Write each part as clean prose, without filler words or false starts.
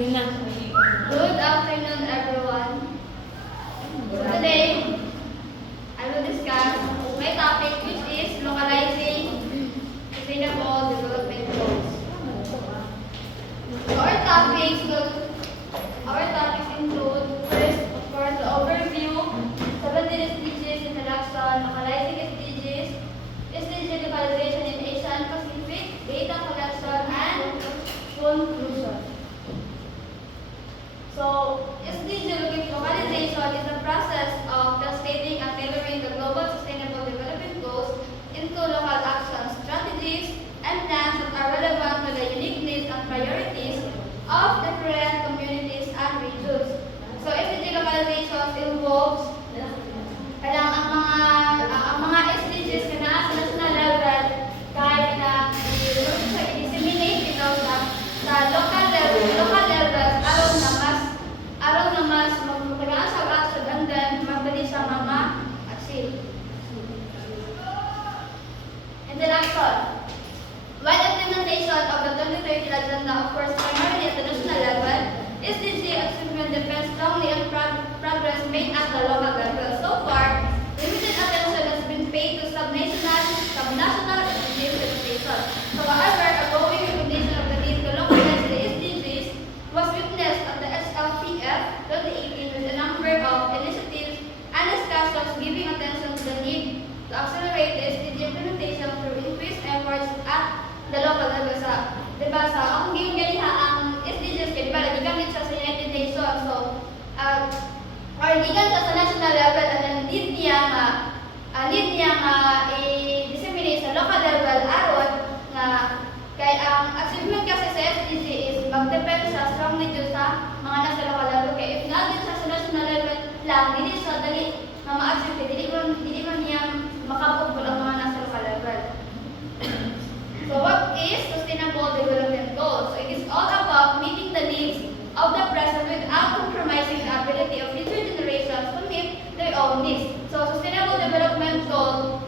Good afternoon, everyone. So today, I will discuss my topic, which is localizing sustainable development goals. So our topics include first, of course, the overview, 17 SDGs introduction, localizing SDGs, SDG localization in Asia and Pacific, data collection, and conclusion. So, SDG localization is the process of translating and tailoring the global sustainable development goals into local actions, strategies, and plans that are relevant to the unique needs and priorities of different communities and regions. So, SDG localization involves ang mga SDGs na sa national level kahit na i-disseminate ito sa local levels aron na mas magtagaan sa action and then mabili sa mga achieve. Introduction. While implementation of the 2030 agenda occurs primarily at the national level, SDG achievement depends strongly on progress made at the local level. So far, limited attention has been paid to subnational SDGs legislation. However, a growing recognition of the need to localize the SDGs was witnessed at the SLPF 2018 with a number of initiatives and discussions giving attention to the need to accelerate the SDG implementation through increased efforts at the local level. Diba, akong giyong ang SDGs kaya diba, nagigamit siya sa United Nations. So, or gigan siya sa national level and then need niya i-disseminate sa local level aron nga kay ang achievement kasi sa SDG is mag-depend siya strongly dun sa mga nasa local level. Kaya if natin siya sa national level lang, dili siya dali na ma-achieve, dili man niya makapugol ang mga nasa local level. So what is Sustainable Development Goals? So it is all about meeting the needs of the present without compromising the ability of future generations to meet their own needs. So Sustainable Development Goal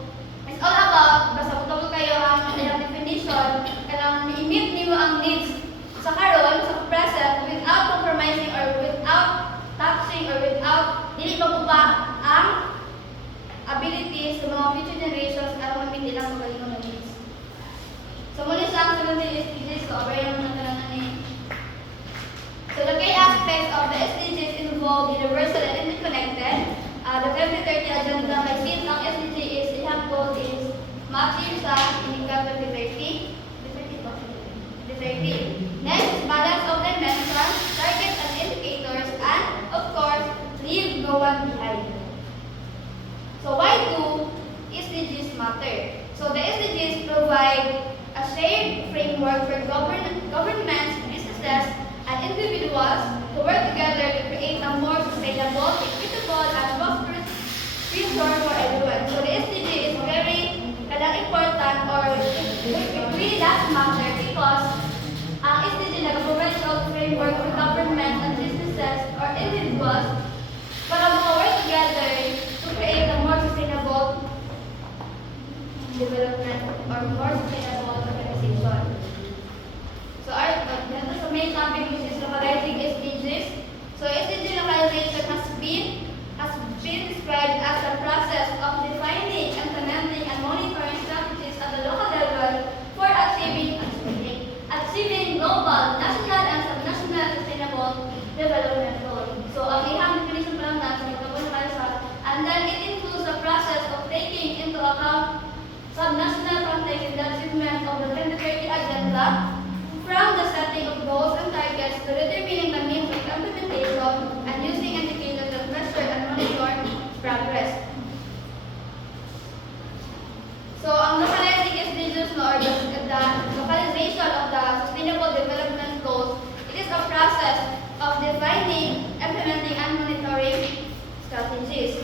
is all about, basta kung kayo ang definition, kailangan i-meet niyo ang needs sa karon, sa present, without compromising or without touching or without dili maguba ang abilities sa mga future generations aron ma-meet nilang magalingon ng needs. So muna sa ang 17 SDGs, so over yung mga talaga ni. So the key aspects of the SDGs involve universal and interconnected. The 2030 agenda may since ang SDG is ihang goal is ma-achieve sa Inika 2030. Next, balance of dimensions, targets and indicators, and of course, leave no one behind. So why do SDGs matter? So the SDGs provide a shared framework for governments, businesses, and individuals to work together to create a more sustainable, equitable, and prosperous future for everyone. So the SDG is very important, or it really does matter because ang SDG nag-provide of framework for government and businesses or individuals para work together to create a more sustainable development or more sustainable organization. So ito sa main topic which is localizing SDGs. So SDG localization has been described as a process of defining, implementing, and monitoring strategies at the local level for achieving global, national, and subnational sustainable development goals. So ang ihang definition pa lang natin, and then it includes the process of taking into account subnational context in the achievement of the 2030 agenda, from the setting of goals and targets to determining the means of implementation and using indicators that measure and monitor progress. So, ang localizing SDGs or the localization of the Sustainable Development Goals, it is a process of defining, implementing, and monitoring strategies.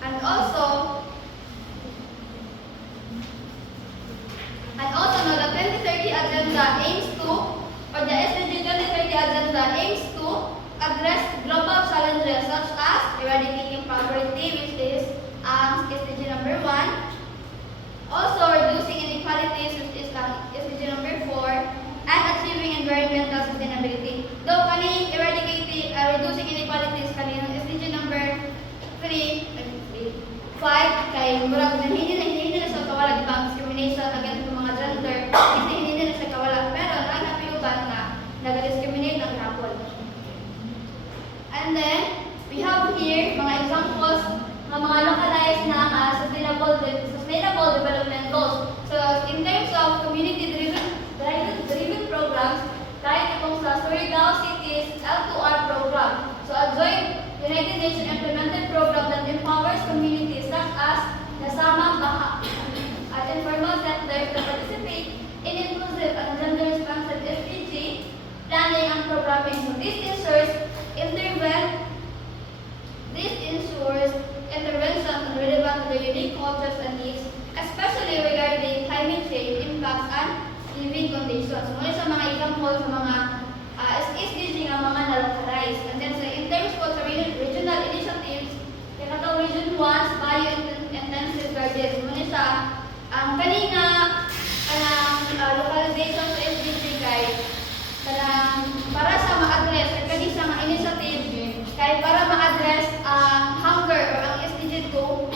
And also, the 2030 agenda aims to, or the SDG 2030 agenda aims to address global challenges such as eradicating poverty, which is SDG number 1, also reducing inequalities, which is SDG number 4, and achieving environmental gender, kasi hindi na siya kawala. Pero napiuban na nag-discriminate ang hapon. And then, we have here mga examples ng mga localized na sustainable development goals. So, in terms of community-driven programs, kahit itong sa Surigao City's L2R program. So, a joint United Nations implemented program that empowers communities such as the Sama, Baha, at informal sectors to participate in inclusive and gender-responsive SDG planning and programming. So, this ensures intervention relevant to the unique cultures and needs, especially regarding climate change impacts and living conditions. Muna sa mga example sa mga SDG nga mga na-localized. And then in terms po sa regional initiatives, katong Region 1's bio-intensive gardens. Muna sa kanina localization sa SDG guide para sa ma-address ang kanisa nga initiative kay para ma-address ang hunger or ang SDG 2.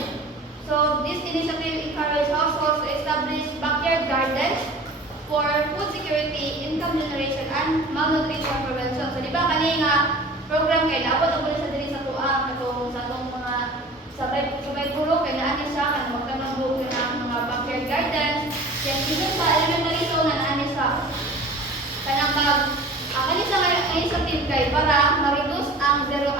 So this initiative encourages households to establish backyard gardens for food security, income generation, and malnutrition prevention. So, di ba kanina program kay naabot ang sa diri sa tuang katong sa atong mga sabay puro kay naani siya kan magtamang ng mga backyard gardens. Kaya even sa elementary school na naani siya kanang kanisa nga initiative kay para ma-reduce ang zero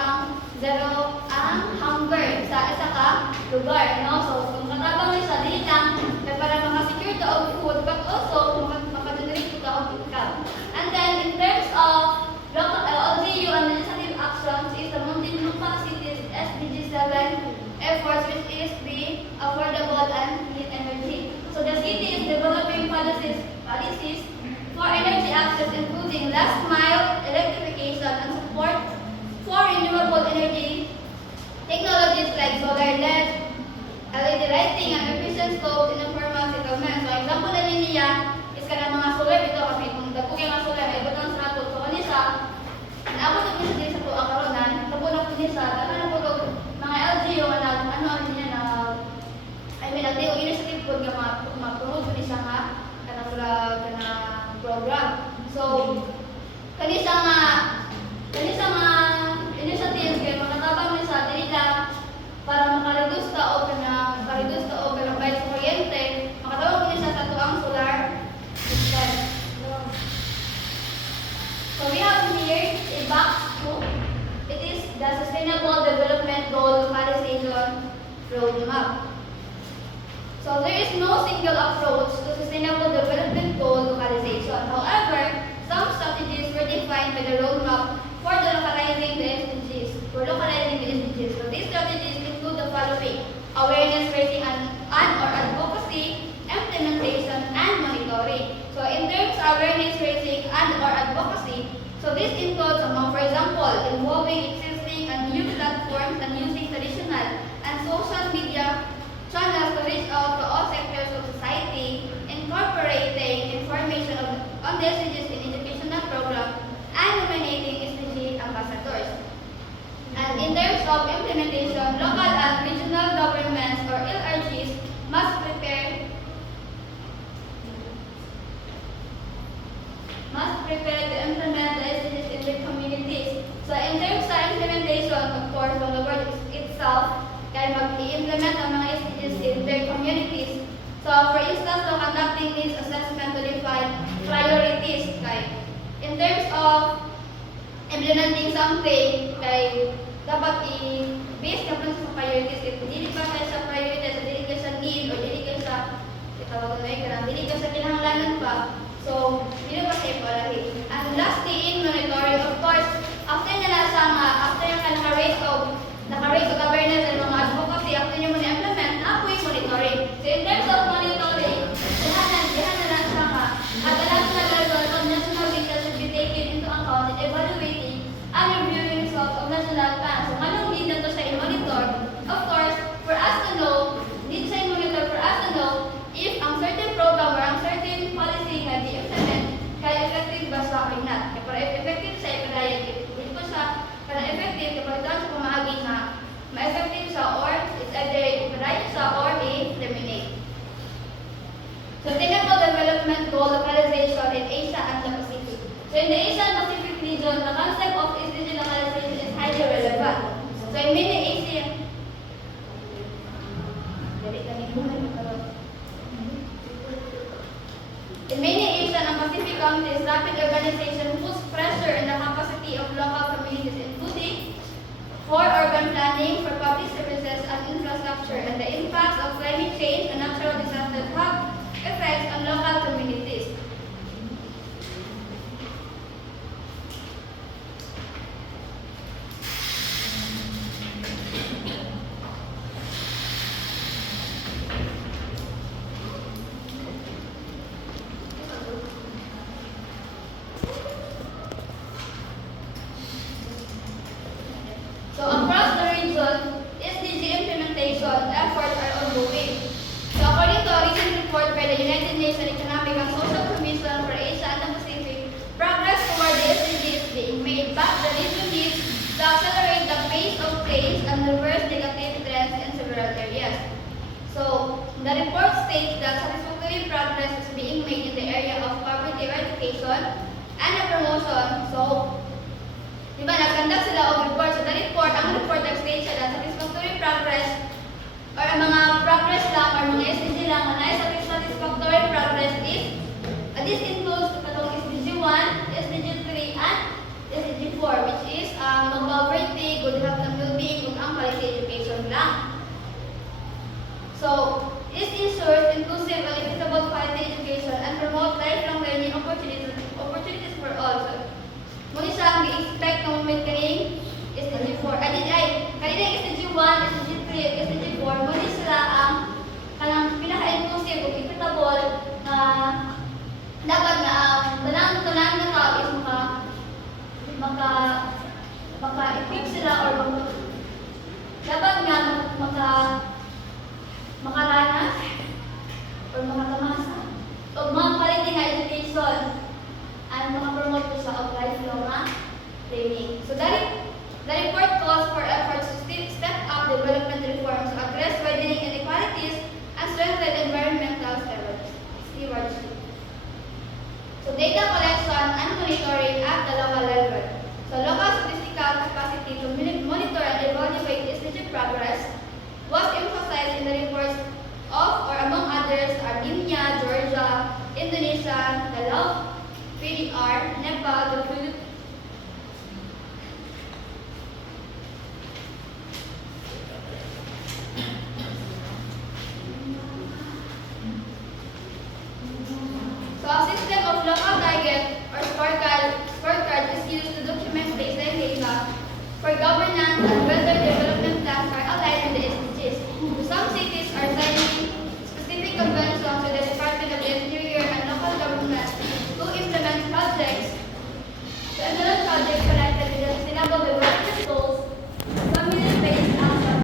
ang hunger sa isa ka lugar, no? So, kung katabang ni sa dili lang kay para maka-secure the food but also maka-generate the income. And then in terms of local LGU and legislative actions is the Muntinlupa City's SDG 7 efforts, which is the affordable and clean energy. So the city is developing policies for energy access, including last mile electrification and support for renewable energy technologies like solar LED, LED lighting, and efficient stoves in informal settlements. So example na niya is kanang mga solar ito kasi kung dagko kay mga solar ay butang sa ato. So kanisa naabot na po sa to ang karonan, tapunan po niya sa na po mga LGU nga nagtiyo initiative po nga mag-promote po niya nga kanang program. So kanisa nga initiatives kay makatabang ni sa dili lang para maka-reduce ta og bayad sa kuryente, makatabang ni sa tuang solar system. So we have here a box 2. It is the Sustainable Development Goal Localization Roadmap. So there is no single approach to Sustainable Development Goal localization. However, some strategies were defined by the roadmap for localizing the SDGs. So these strategies include the following: awareness raising and or advocacy, implementation, and monitoring. So in terms of awareness raising and or advocacy, so this includes, for example, involving existing and new platforms and using traditional and social media channels to reach out to all sectors of society, incorporating information on the SDGs in educational program, and nominating SDG ambassadors. And in terms of implementation, local and regional governments or LRGs must prepare to implement the SDGs in their communities. So in terms of implementation, of course, from the word itself, kaya mag-i-implement ang mga SDGs in their communities. So for instance, conducting needs assessment to define priorities. Kaya in terms of implementing something, kaya dapat i-base ka pa sa priorities. If hindi pa kayo sa priorities, hindi ka sa need, o hindi ka sa hindi ka sa kinahanglanan pa, so hindi pa kayo palahin. And lastly, in monitoring, of course, after naka-raise of awareness and mga advocacy, after nyo muna implement, na po yung monitoring. So in terms of monitoring, dihan na lang siya nga. At the national level of national data should be taken into account in evaluating and reviewing results of national plans. So anong need na to siya i-monitor? Of course, for us to know if ang certain program or ang certain policy nga di-implement, kaya effective ba siya or not. Kaya para effective siya, ipadayan. If po siya, para effective, kapag ito siya pumahagi nga, ma-effective siya or it's either ipadayan siya or i-eliminate. Sustainable development goal localization in Asia and the Pacific. So in the Asia and Pacific region, the concept of SDG localization is highly relevant. So in many Asian In many Asian and Pacific countries, rapid urbanization puts pressure on the capacity of local communities, including for urban planning, for public services and infrastructure, and the impacts of climate change and natural disasters have effects on local communities. So across the region, SDG implementation efforts are ongoing. So according to a recent report by the United Nations Economic and Social Commission for Asia and the Pacific, progress toward the SDG is being made, but the region needs to accelerate the pace of change and reverse negative trends in several areas. So the report states that satisfactory progress is being made in the area of poverty eradication and the promotion. So diba, nag-conduct sila og report. So, ang report nag-state siya na satisfactory progress or ang mga progress lang or mga SDG lang na satisfactory progress is this includes katong SDG 1, SDG 3, and SDG 4, which is no poverty, good health and well-being, ug ang quality education lang. So, this ensures inclusive and equitable quality education and promote lifelong learning opportunities for all. So, muli siya ang i-expect ng moment kaning SDG 4. Kanina SDG 1, SDG 3, SDG 4, muli sila ang kanang pinaka-inclusive o equitable na dapat na ang tanan na tao is maka-equip sila or dapat nga makaranas or makatamasa o mga quality nga education and makapromote po siya of lifelong training. So the report calls for efforts to step up development reforms to address widening inequalities and strengthen environmental stewardship. So data collection and monitoring at the local level. So local statistical capacity to monitor and evaluate SDG progress was emphasized in the reports of, or among others, Armenia, Georgia, Indonesia, Laos, PDR, Nepal, the